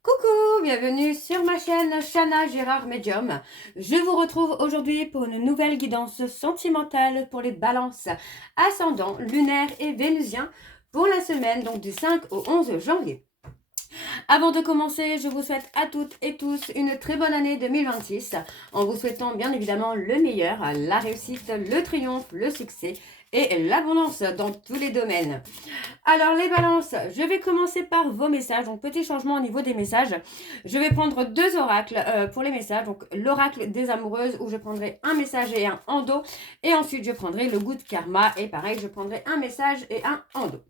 Coucou, bienvenue sur ma chaîne Chana Gérard Medium. Je vous retrouve aujourd'hui pour une nouvelle guidance sentimentale pour les balances ascendant, lunaire et vénusien pour la semaine donc du 5 au 11 janvier. Avant de commencer, je vous souhaite à toutes et tous une très bonne année 2026 en vous souhaitant bien évidemment le meilleur, la réussite, le triomphe, le succès et l'abondance dans tous les domaines. Alors les balances, je vais commencer par vos messages. Donc petit changement au niveau des messages. Je vais prendre deux oracles pour les messages. Donc l'oracle des amoureuses où je prendrai un message et un endo. Et ensuite je prendrai le good karma. Et pareil, je prendrai un message et un endo.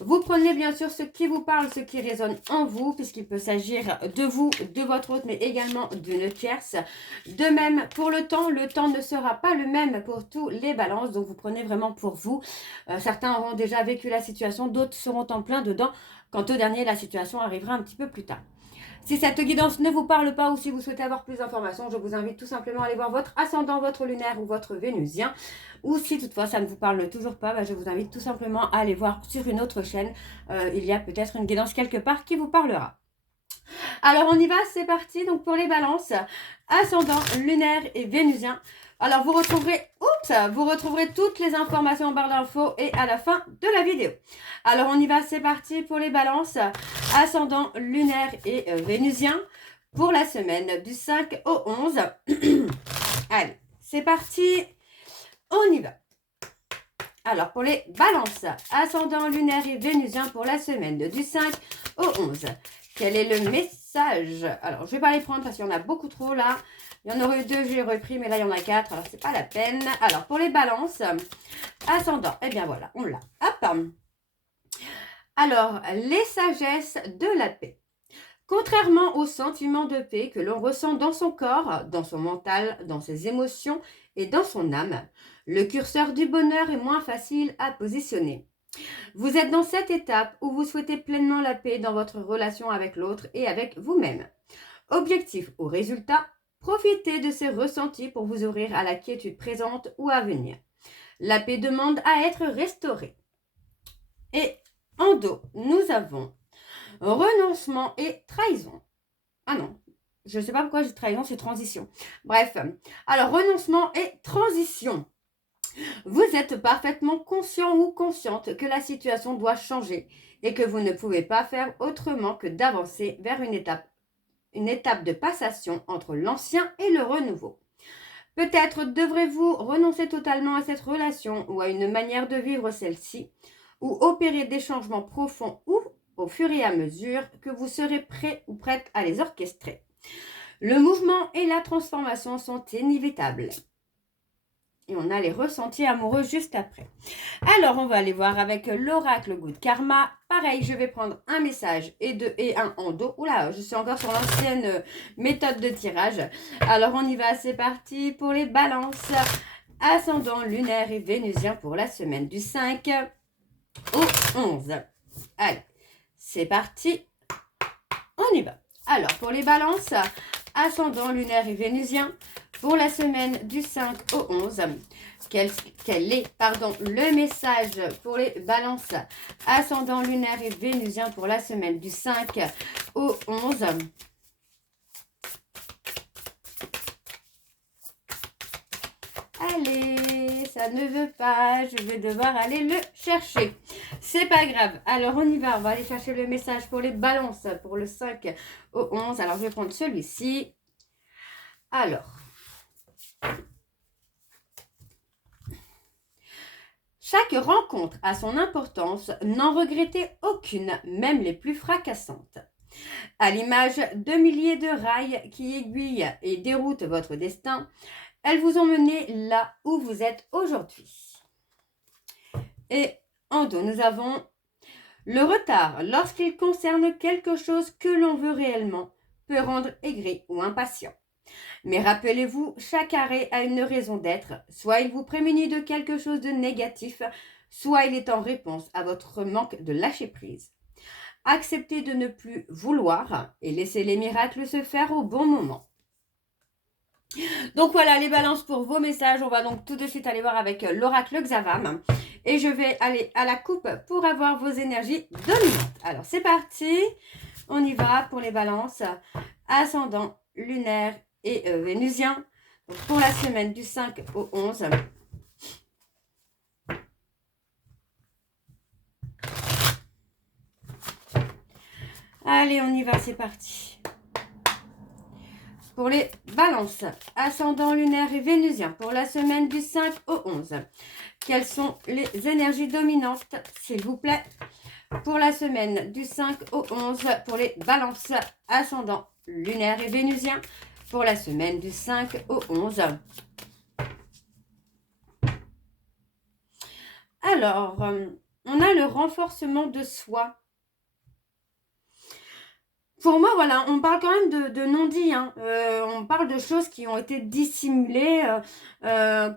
Vous prenez bien sûr ce qui vous parle, ce qui résonne en vous, puisqu'il peut s'agir de vous, de votre hôte, mais également d'une tierce. De même, pour le temps ne sera pas le même pour tous les balances. Donc vous prenez vraiment pour vous. Certains auront déjà vécu la situation, d'autres seront en plein dedans. Quant au dernier, la situation arrivera un petit peu plus tard. Si cette guidance ne vous parle pas ou si vous souhaitez avoir plus d'informations, je vous invite tout simplement à aller voir votre ascendant, votre lunaire ou votre vénusien. Ou si toutefois ça ne vous parle toujours pas, je vous invite tout simplement à aller voir sur une autre chaîne. Il y a peut-être une guidance quelque part qui vous parlera. Alors on y va, c'est parti. Donc pour les balances, ascendant, lunaire et vénusien. Alors vous retrouverez toutes les informations en barre d'infos et à la fin de la vidéo. Alors on y va, c'est parti pour les balances, ascendant, lunaire et vénusien pour la semaine du 5 au 11. Allez, c'est parti, on y va. Alors pour les balances, ascendant, lunaire et vénusien pour la semaine du 5 au 11. Quel est le message? Alors, je ne vais pas les prendre parce qu'il y en a beaucoup trop là. Il y en aurait eu deux, j'ai repris, mais là, il y en a quatre. Alors, c'est pas la peine. Alors, pour les balances, ascendant, eh bien voilà, on l'a. Hop. Alors, les sagesses de la paix. Contrairement au sentiment de paix que l'on ressent dans son corps, dans son mental, dans ses émotions et dans son âme, le curseur du bonheur est moins facile à positionner. Vous êtes dans cette étape où vous souhaitez pleinement la paix dans votre relation avec l'autre et avec vous-même. Objectif ou résultat, profitez de ces ressentis pour vous ouvrir à la quiétude présente ou à venir. La paix demande à être restaurée. Et en dos, nous avons renoncement et trahison. Ah non, je ne sais pas pourquoi j'ai trahison, c'est transition. Bref, alors renoncement et transition. Vous êtes parfaitement conscient ou consciente que la situation doit changer et que vous ne pouvez pas faire autrement que d'avancer vers une étape de passation entre l'ancien et le renouveau. Peut-être devrez-vous renoncer totalement à cette relation ou à une manière de vivre celle-ci, ou opérer des changements profonds ou au fur et à mesure que vous serez prêt ou prête à les orchestrer. Le mouvement et la transformation sont inévitables. Et on a les ressentis amoureux juste après. Alors, on va aller voir avec l'oracle Good Karma. Pareil, je vais prendre un message et un endo. Oula, je suis encore sur l'ancienne méthode de tirage. Alors, on y va, c'est parti pour les balances. Ascendant, lunaire et vénusien pour la semaine du 5 au 11. Allez, c'est parti. On y va. Alors, pour les balances, ascendant, lunaire et vénusien pour la semaine du 5 au 11. Quel est le message pour les balances ascendant, lunaire et vénusien pour la semaine du 5 au 11. Allez, ça ne veut pas, je vais devoir aller le chercher. C'est pas grave. Alors, on y va. On va aller chercher le message pour les balances pour le 5 au 11. Alors, je vais prendre celui-ci. Alors, chaque rencontre a son importance, n'en regrettez aucune, même les plus fracassantes. À l'image de milliers de rails qui aiguillent et déroutent votre destin, elles vous ont mené là où vous êtes aujourd'hui. Et en dos, nous avons le retard lorsqu'il concerne quelque chose que l'on veut réellement peut rendre aigri ou impatient. Mais rappelez-vous, chaque arrêt a une raison d'être. Soit il vous prémunit de quelque chose de négatif, soit il est en réponse à votre manque de lâcher-prise. Acceptez de ne plus vouloir et laissez les miracles se faire au bon moment. Donc voilà les balances pour vos messages. On va donc tout de suite aller voir avec l'oracle Xavam. Et je vais aller à la coupe pour avoir vos énergies dominantes. Alors c'est parti. On y va pour les balances, ascendant, lunaire et vénusien. Donc, pour la semaine du 5 au 11. Allez, on y va, c'est parti. Pour les balances, ascendant, lunaire et vénusien, pour la semaine du 5 au 11. Quelles sont les énergies dominantes, s'il vous plaît, pour la semaine du 5 au 11, pour les balances, ascendant, lunaire et vénusien, pour la semaine du 5 au 11. Alors, on a le renforcement de soi. Pour moi, voilà, on parle quand même de non-dits. Hein. On parle de choses qui ont été dissimulées,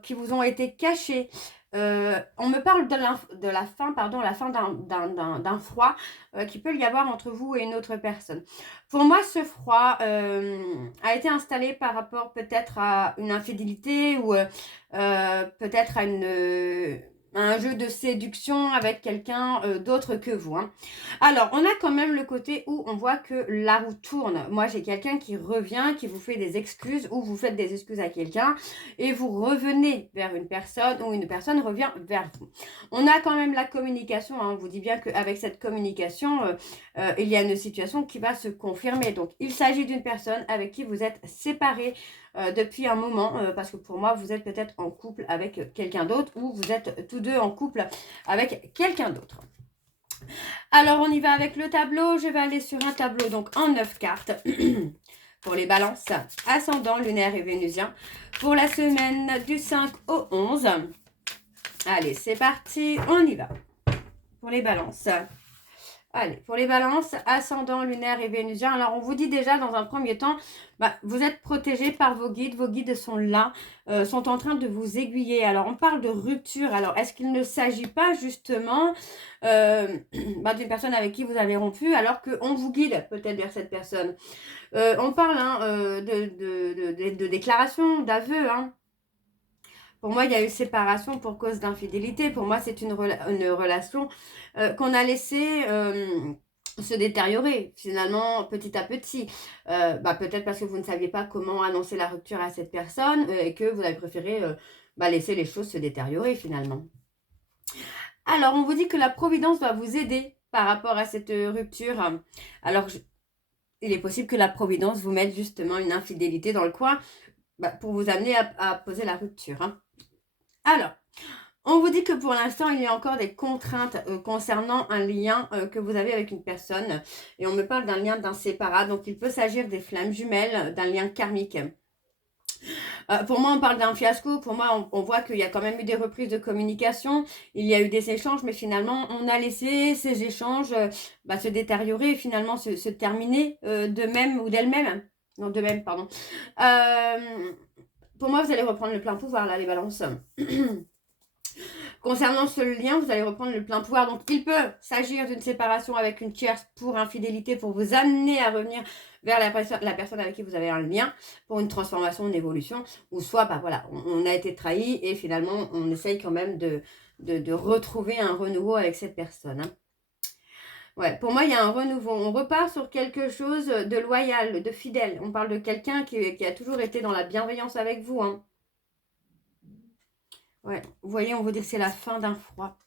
qui vous ont été cachées. On me parle de la fin, pardon, la fin d'un froid qui peut y avoir entre vous et une autre personne. Pour moi, ce froid a été installé par rapport peut-être à une infidélité ou peut-être à un jeu de séduction avec quelqu'un d'autre que vous. Hein. Alors, on a quand même le côté où on voit que la roue tourne. Moi, j'ai quelqu'un qui revient, qui vous fait des excuses ou vous faites des excuses à quelqu'un et vous revenez vers une personne ou une personne revient vers vous. On a quand même la communication. Hein. On vous dit bien qu'avec cette communication, il y a une situation qui va se confirmer. Donc, il s'agit d'une personne avec qui vous êtes séparés depuis un moment, parce que pour moi, vous êtes peut-être en couple avec quelqu'un d'autre ou vous êtes tous deux en couple avec quelqu'un d'autre. Alors, on y va avec le tableau. Je vais aller sur un tableau, donc en 9 cartes, pour les balances, ascendant, lunaire et vénusien, pour la semaine du 5 au 11. Allez, c'est parti, on y va. Pour les balances. Allez, pour les balances, ascendant, lunaire et vénusien. Alors, on vous dit déjà dans un premier temps, vous êtes protégés par vos guides. Vos guides sont là, sont en train de vous aiguiller. Alors, on parle de rupture. Alors, est-ce qu'il ne s'agit pas justement d'une personne avec qui vous avez rompu alors qu'on vous guide peut-être vers cette personne? On parle de déclaration, d'aveu, hein. Pour moi, il y a eu séparation pour cause d'infidélité. Pour moi, c'est une relation qu'on a laissé se détériorer finalement petit à petit. Peut-être parce que vous ne saviez pas comment annoncer la rupture à cette personne et que vous avez préféré laisser les choses se détériorer finalement. Alors, on vous dit que la Providence va vous aider par rapport à cette rupture. Alors, il est possible que la Providence vous mette justement une infidélité dans le coin pour vous amener à poser la rupture. Hein. Alors, on vous dit que pour l'instant, il y a encore des contraintes concernant un lien que vous avez avec une personne. Et on me parle d'un lien d'inséparable. Donc, il peut s'agir des flammes jumelles, d'un lien karmique. Pour moi, on parle d'un fiasco. Pour moi, on voit qu'il y a quand même eu des reprises de communication. Il y a eu des échanges, mais finalement, on a laissé ces échanges se détériorer et finalement se terminer de même ou d'elle-même. Non, de même, pardon. Pour moi, vous allez reprendre le plein pouvoir, là, les balances. Concernant ce lien, vous allez reprendre le plein pouvoir. Donc, il peut s'agir d'une séparation avec une tierce pour infidélité, pour vous amener à revenir vers la personne avec qui vous avez un lien, pour une transformation, une évolution. Ou soit, on a été trahi et finalement, on essaye quand même de retrouver un renouveau avec cette personne. Hein. Ouais, pour moi, il y a un renouveau. On repart sur quelque chose de loyal, de fidèle. On parle de quelqu'un qui a toujours été dans la bienveillance avec vous. Hein. Ouais, vous voyez, on vous dit que c'est la fin d'un froid.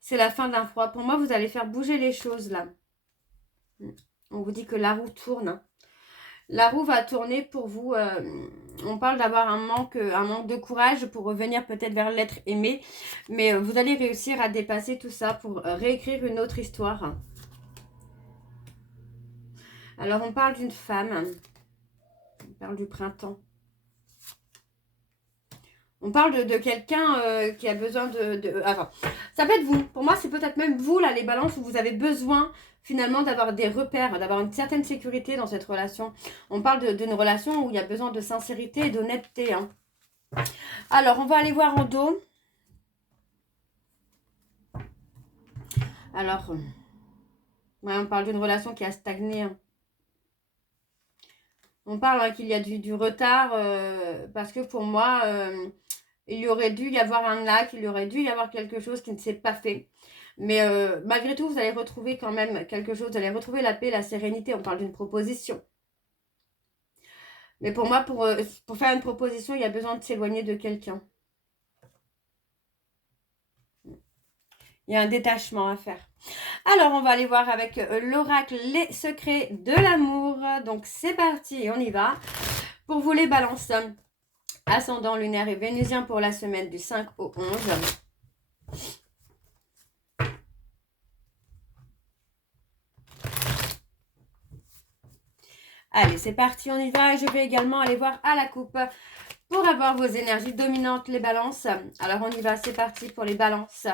C'est la fin d'un froid. Pour moi, vous allez faire bouger les choses, là. On vous dit que la roue tourne. La roue va tourner pour vous. On parle d'avoir un manque de courage pour revenir peut-être vers l'être aimé. Mais vous allez réussir à dépasser tout ça pour réécrire une autre histoire. Alors, on parle d'une femme. On parle du printemps. On parle de quelqu'un qui a besoin enfin, ça peut être vous. Pour moi, c'est peut-être même vous, là, les balances, où vous avez besoin, finalement, d'avoir des repères, d'avoir une certaine sécurité dans cette relation. On parle d'une relation où il y a besoin de sincérité et d'honnêteté. Hein. Alors, on va aller voir en dos. Alors, on parle d'une relation qui a stagné. Hein. On parle qu'il y a du retard parce que pour moi... il y aurait dû y avoir un lac, il y aurait dû y avoir quelque chose qui ne s'est pas fait. Mais malgré tout, vous allez retrouver quand même quelque chose. Vous allez retrouver la paix, la sérénité. On parle d'une proposition. Mais pour moi, pour faire une proposition, il y a besoin de s'éloigner de quelqu'un. Il y a un détachement à faire. Alors, on va aller voir avec l'oracle les secrets de l'amour. Donc, c'est parti, on y va. Pour vous les balances, ascendant lunaire et vénusien pour la semaine du 5 au 11. Allez, c'est parti, on y va. Je vais également aller voir à la coupe pour avoir vos énergies dominantes, les balances. Alors, on y va, c'est parti pour les balances.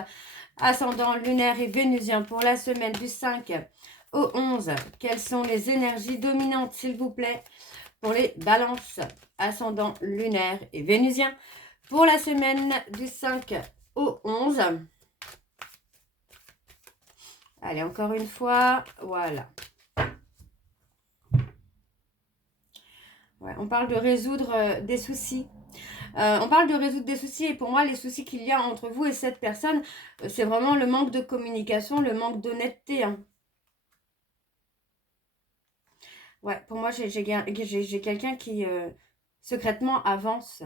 Ascendant lunaire et vénusien pour la semaine du 5 au 11. Quelles sont les énergies dominantes, s'il vous plaît, pour les balances? Ascendant lunaire et vénusien pour la semaine du 5 au 11. Allez, encore une fois, voilà. Ouais, on parle de résoudre des soucis. On parle de résoudre des soucis et pour moi, les soucis qu'il y a entre vous et cette personne, c'est vraiment le manque de communication, le manque d'honnêteté. Hein. Ouais, pour moi, j'ai quelqu'un qui secrètement avance.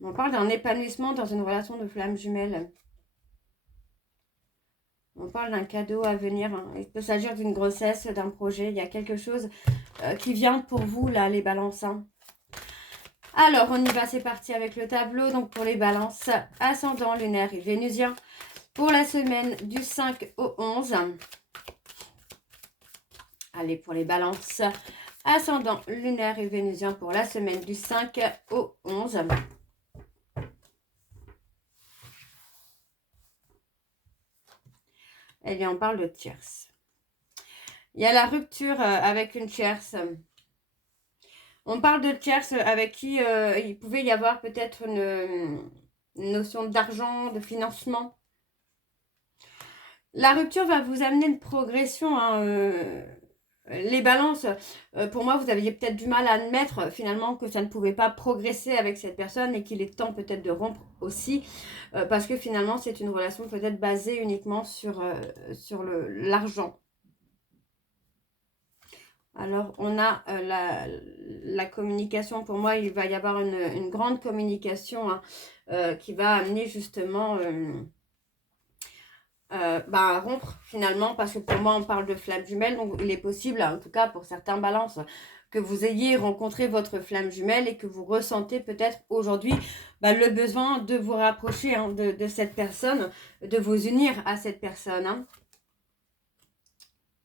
On parle d'un épanouissement dans une relation de flamme jumelle. On parle d'un cadeau à venir. Hein. Il peut s'agir d'une grossesse, d'un projet. Il y a quelque chose qui vient pour vous, là, les balances. Hein. Alors, on y va, c'est parti avec le tableau. Donc, pour les balances, ascendant, lunaire et vénusien. Pour la semaine du 5 au 11. Allez, pour les balances, ascendant, lunaire et vénusien pour la semaine du 5 au 11. Eh bien, on parle de tierce. Il y a la rupture avec une tierce. On parle de tierce avec qui il pouvait y avoir peut-être une notion d'argent, de financement. La rupture va vous amener une progression. Hein, les balances, pour moi, vous aviez peut-être du mal à admettre finalement que ça ne pouvait pas progresser avec cette personne et qu'il est temps peut-être de rompre aussi. Parce que finalement, c'est une relation peut-être basée uniquement sur l'argent. Alors, on a la communication. Pour moi, il va y avoir une grande communication hein, qui va amener justement à rompre finalement. Parce que pour moi, on parle de flamme jumelle. Donc, il est possible, en tout cas pour certains balances, que vous ayez rencontré votre flamme jumelle et que vous ressentez peut-être aujourd'hui le besoin de vous rapprocher hein, de cette personne, de vous unir à cette personne. Hein.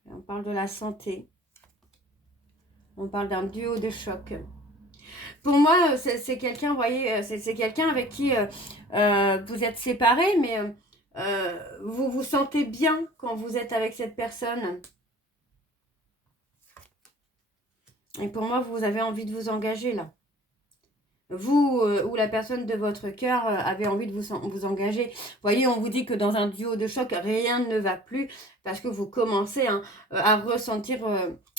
On parle de la santé. On parle d'un duo de choc. Pour moi, c'est quelqu'un, vous voyez, c'est quelqu'un avec qui vous êtes séparés, mais vous vous sentez bien quand vous êtes avec cette personne. Et pour moi, vous avez envie de vous engager là. Vous ou la personne de votre cœur avez envie de vous engager. Vous voyez, on vous dit que dans un duo de choc, rien ne va plus parce que vous commencez hein, à ressentir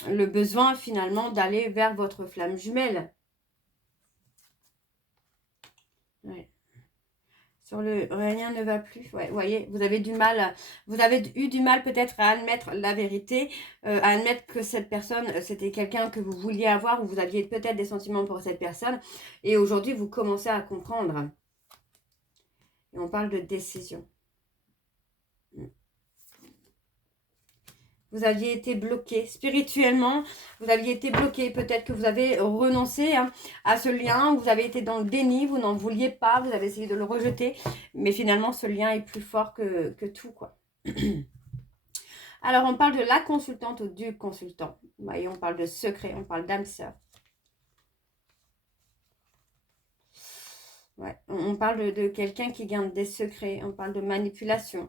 le besoin finalement d'aller vers votre flamme jumelle. Ouais. Sur le rien ne va plus. Ouais, vous voyez, vous avez eu du mal peut-être à admettre la vérité, à admettre que cette personne, c'était quelqu'un que vous vouliez avoir ou vous aviez peut-être des sentiments pour cette personne. Et aujourd'hui, vous commencez à comprendre. Et on parle de décision. Vous aviez été bloqué spirituellement, vous aviez été bloqué, peut-être que vous avez renoncé hein, à ce lien, vous avez été dans le déni, vous n'en vouliez pas, vous avez essayé de le rejeter, mais finalement ce lien est plus fort que tout quoi. Alors on parle de la consultante ou du consultant, vous voyez, on parle de secret, on parle d'âme sœur. Ouais, on parle de quelqu'un qui garde des secrets, on parle de manipulation.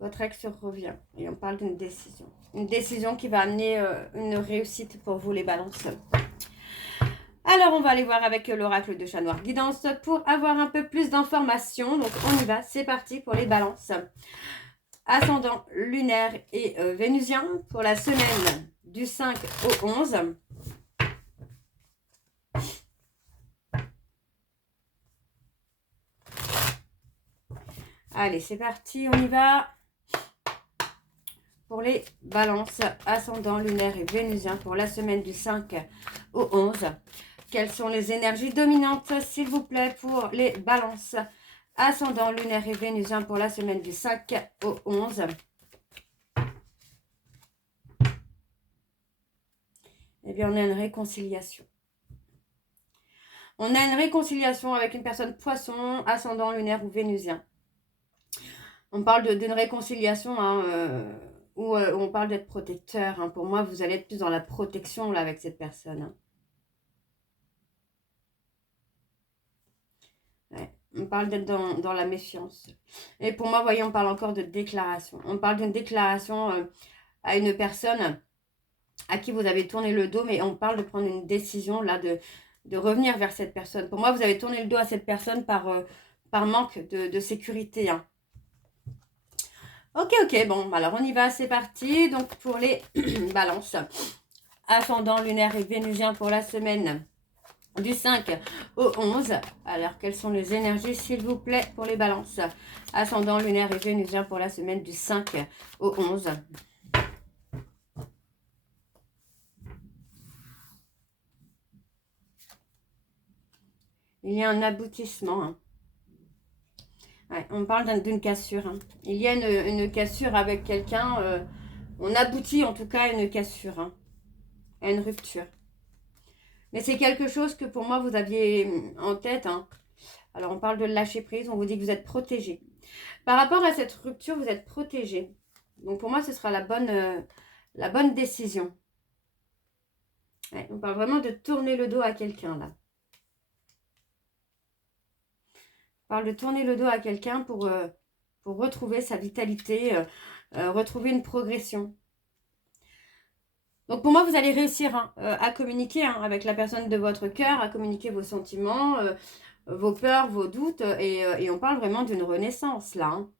Votre ex revient et on parle d'une décision. Une décision qui va amener une réussite pour vous les balances. Alors on va aller voir avec l'oracle de chat noir guidance pour avoir un peu plus d'informations. Donc on y va, c'est parti pour les balances. Ascendant lunaire et vénusien pour la semaine du 5 au 11. Allez, c'est parti, on y va. Pour les balances, ascendant, lunaire et vénusien pour la semaine du 5 au 11. Quelles sont les énergies dominantes, s'il vous plaît, pour les balances, ascendant, lunaire et vénusien pour la semaine du 5 au 11. Eh bien, on a une réconciliation. On a une réconciliation avec une personne poisson, ascendant, lunaire ou vénusien. On parle d'une réconciliation où on parle d'être protecteur. Hein. Pour moi, vous allez être plus dans la protection là avec cette personne. Hein. Ouais. On parle d'être dans la méfiance. Et pour moi, voyez, on parle encore de déclaration. On parle d'une déclaration à une personne à qui vous avez tourné le dos, mais on parle de prendre une décision là, de revenir vers cette personne. Pour moi, vous avez tourné le dos à cette personne par manque de sécurité. Hein. Ok, bon, alors on y va, c'est parti. Donc pour les balances, ascendant, lunaire et vénusien pour la semaine du 5 au 11. Alors, quelles sont les énergies, s'il vous plaît, pour les balances, ascendant, lunaire et vénusien pour la semaine du 5 au 11. Il y a un aboutissement. Hein. Ouais, on parle d'une cassure. Hein. Il y a une cassure avec quelqu'un. On aboutit en tout cas à une cassure. Hein, à une rupture. Mais c'est quelque chose que pour moi vous aviez en tête. Hein. Alors on parle de lâcher prise. On vous dit que vous êtes protégé. Par rapport à cette rupture, vous êtes protégé. Donc pour moi ce sera la bonne décision. Ouais, on parle vraiment de tourner le dos à quelqu'un là. On parle de tourner le dos à quelqu'un pour retrouver sa vitalité, retrouver une progression. Donc pour moi, vous allez réussir hein, à communiquer hein, avec la personne de votre cœur, à communiquer vos sentiments, vos peurs, vos doutes. Et on parle vraiment d'une renaissance là. Hein.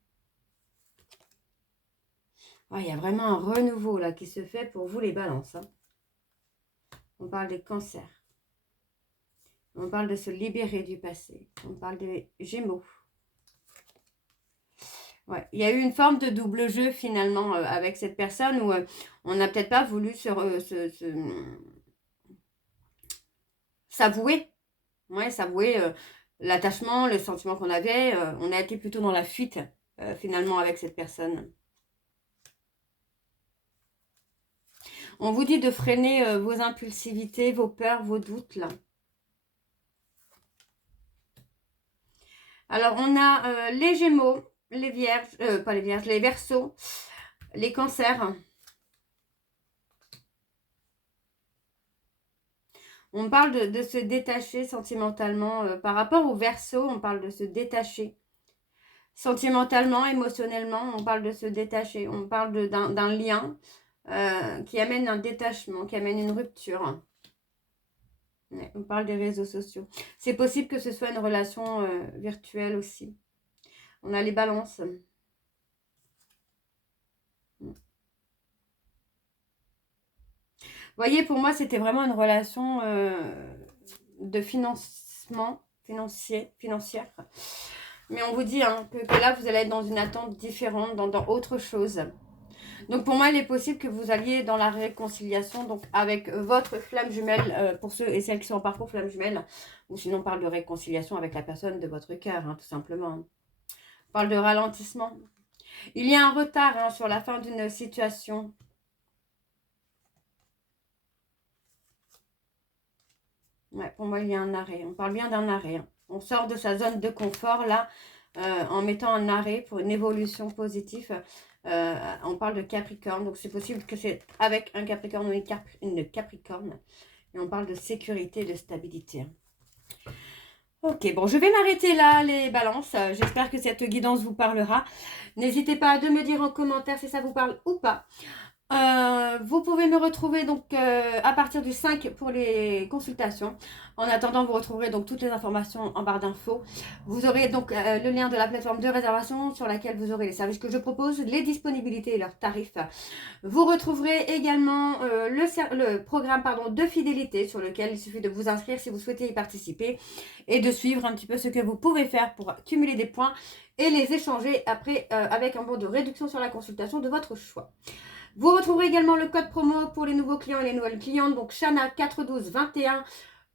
Ah, il y a vraiment un renouveau là qui se fait pour vous les balances. Hein. On parle des cancers. On parle de se libérer du passé. On parle des Gémeaux. Ouais, il y a eu une forme de double jeu finalement avec cette personne où on n'a peut-être pas voulu s'avouer. Ouais, s'avouer l'attachement, le sentiment qu'on avait. On a été plutôt dans la fuite finalement avec cette personne. On vous dit de freiner vos impulsivités, vos peurs, vos doutes là. Alors on a les Gémeaux, les Vierges, pas les Vierges, les Verseaux, les Cancers. On parle de se détacher sentimentalement. Par rapport au Verseau, on parle de se détacher. Sentimentalement, émotionnellement, on parle de se détacher. On parle d'un lien qui amène un détachement, qui amène une rupture. Ouais, on parle des réseaux sociaux. C'est possible que ce soit une relation virtuelle aussi. On a les balances. Vous voyez, pour moi, c'était vraiment une relation de financement, financière. Mais on vous dit hein, que là, vous allez être dans une attente différente, dans autre chose. Donc, pour moi, il est possible que vous alliez dans la réconciliation donc avec votre flamme jumelle, pour ceux et celles qui sont en parcours flamme jumelle. Ou sinon, on parle de réconciliation avec la personne de votre cœur, hein, tout simplement. On parle de ralentissement. Il y a un retard hein, sur la fin d'une situation. Ouais, pour moi, il y a un arrêt. On parle bien d'un arrêt. Hein. On sort de sa zone de confort, là, en mettant un arrêt pour une évolution positive. On parle de Capricorne. Donc, c'est possible que c'est avec un Capricorne ou une Capricorne. Et on parle de sécurité et de stabilité. Hein. Ok, bon, je vais m'arrêter là, les balances. J'espère que cette guidance vous parlera. N'hésitez pas à me dire en commentaire si ça vous parle ou pas. Vous pouvez me retrouver donc à partir du 5 pour les consultations. En attendant, vous retrouverez donc toutes les informations en barre d'infos. Vous aurez donc le lien de la plateforme de réservation sur laquelle vous aurez les services que je propose, les disponibilités et leurs tarifs. Vous retrouverez également le programme de fidélité sur lequel il suffit de vous inscrire si vous souhaitez y participer et de suivre un petit peu ce que vous pouvez faire pour cumuler des points et les échanger après avec un bon de réduction sur la consultation de votre choix. Vous retrouverez également le code promo pour les nouveaux clients et les nouvelles clientes, donc Shana 41221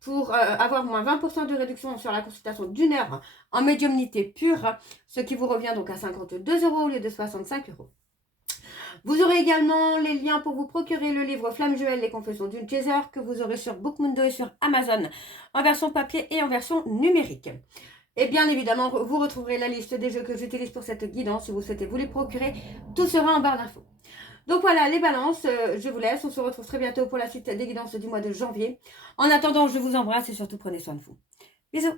pour avoir moins 20% de réduction sur la consultation d'1 heure en médiumnité pure, ce qui vous revient donc à 52 € au lieu de 65 €. Vous aurez également les liens pour vous procurer le livre Flamme Jumelle, les confessions d'une chaser, que vous aurez sur Bookmundo et sur Amazon en version papier et en version numérique. Et bien évidemment, vous retrouverez la liste des jeux que j'utilise pour cette guidance. Si vous souhaitez vous les procurer, tout sera en barre d'infos. Donc voilà, les balances, je vous laisse. On se retrouve très bientôt pour la suite des guidances du mois de janvier. En attendant, je vous embrasse et surtout prenez soin de vous. Bisous.